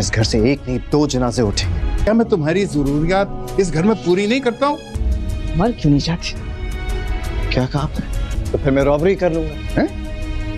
इस घर से एक नहीं 2 जनाजे उठेंगे। क्या मैं तुम्हारी जरूरियात इस घर में पूरी नहीं करता हूँ? मर क्यों नहीं जाती? क्या कहा आपने? तो फिर मैं रॉबरी कर लूंगा।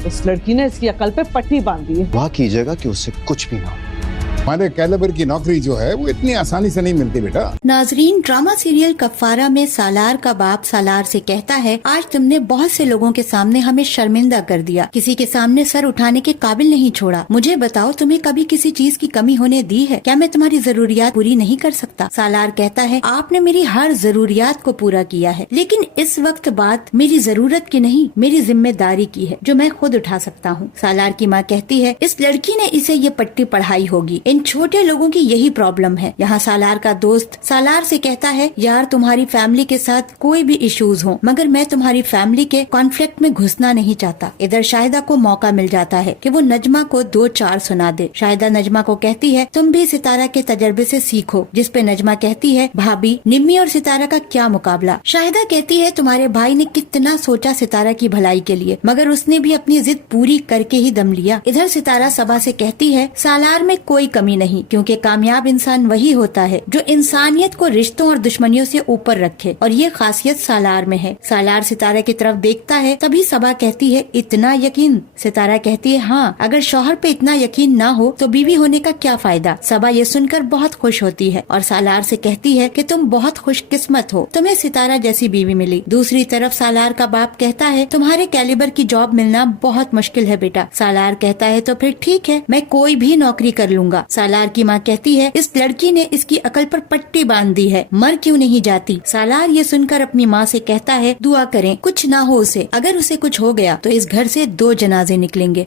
उस लड़की ने इसकी अकल पे पट्टी बांध दी है। वाह कीजिएगा कि उससे कुछ भी ना हो। हमारे कैलिबर की नौकरी जो है वो इतनी आसानी से नहीं मिलती बेटा। नाजरीन, ड्रामा सीरियल कफारा में सालार का बाप सालार से कहता है, आज तुमने बहुत से लोगों के सामने हमें शर्मिंदा कर दिया, किसी के सामने सर उठाने के काबिल नहीं छोड़ा। मुझे बताओ, तुम्हें कभी किसी चीज की कमी होने दी है? क्या मैं तुम्हारी जरूरियात पूरी नहीं कर सकता? सालार कहता है, आपने मेरी हर जरूरियात को पूरा किया है, लेकिन इस वक्त बात मेरी जरूरत की नहीं, मेरी जिम्मेदारी की है जो मैं खुद उठा सकता हूँ। सालार की माँ कहती है, इस लड़की ने इसे ये पट्टी पढ़ाई होगी, इन छोटे लोगों की यही प्रॉब्लम है। यहाँ सालार का दोस्त सालार से कहता है, यार तुम्हारी फैमिली के साथ कोई भी इश्यूज हो, मगर मैं तुम्हारी फैमिली के कॉन्फ्लिक्ट में घुसना नहीं चाहता। इधर शाहिदा को मौका मिल जाता है कि वो नजमा को 2-4 सुना दे। शाहिदा नजमा को कहती है, तुम भी सितारा के तजर्बे से सीखो, जिस पे नजमा कहती है, भाभी निम्मी और सितारा का क्या मुकाबला। शाहिदा कहती है, तुम्हारे भाई ने कितना सोचा सितारा की भलाई के लिए, मगर उसने भी अपनी जिद पूरी करके ही दम लिया। इधर सितारा सबा से कहती है, सालार में कोई कमी नहीं, क्योंकि कामयाब इंसान वही होता है जो इंसानियत को रिश्तों और दुश्मनियों से ऊपर रखे, और ये खासियत सालार में है। सालार सितारा की तरफ देखता है, तभी सबा कहती है, इतना यकीन? सितारा कहती है, हाँ, अगर शौहर पे इतना यकीन ना हो तो बीवी होने का क्या फायदा। सबा ये सुनकर बहुत खुश होती है और सालार से कहती है कि तुम बहुत खुशकिस्मत हो, तुम्हें सितारा जैसी बीवी मिली। दूसरी तरफ सालार का बाप कहता है, तुम्हारे कैलिबर की जॉब मिलना बहुत मुश्किल है बेटा। सालार कहता है, तो फिर ठीक है, मैं कोई भी नौकरी कर लूंगा। सालार की माँ कहती है, इस लड़की ने इसकी अकल पर पट्टी बांध दी है, मर क्यों नहीं जाती। सालार ये सुनकर अपनी माँ से कहता है, दुआ करें कुछ ना हो उसे, अगर उसे कुछ हो गया तो इस घर से 2 जनाजे निकलेंगे।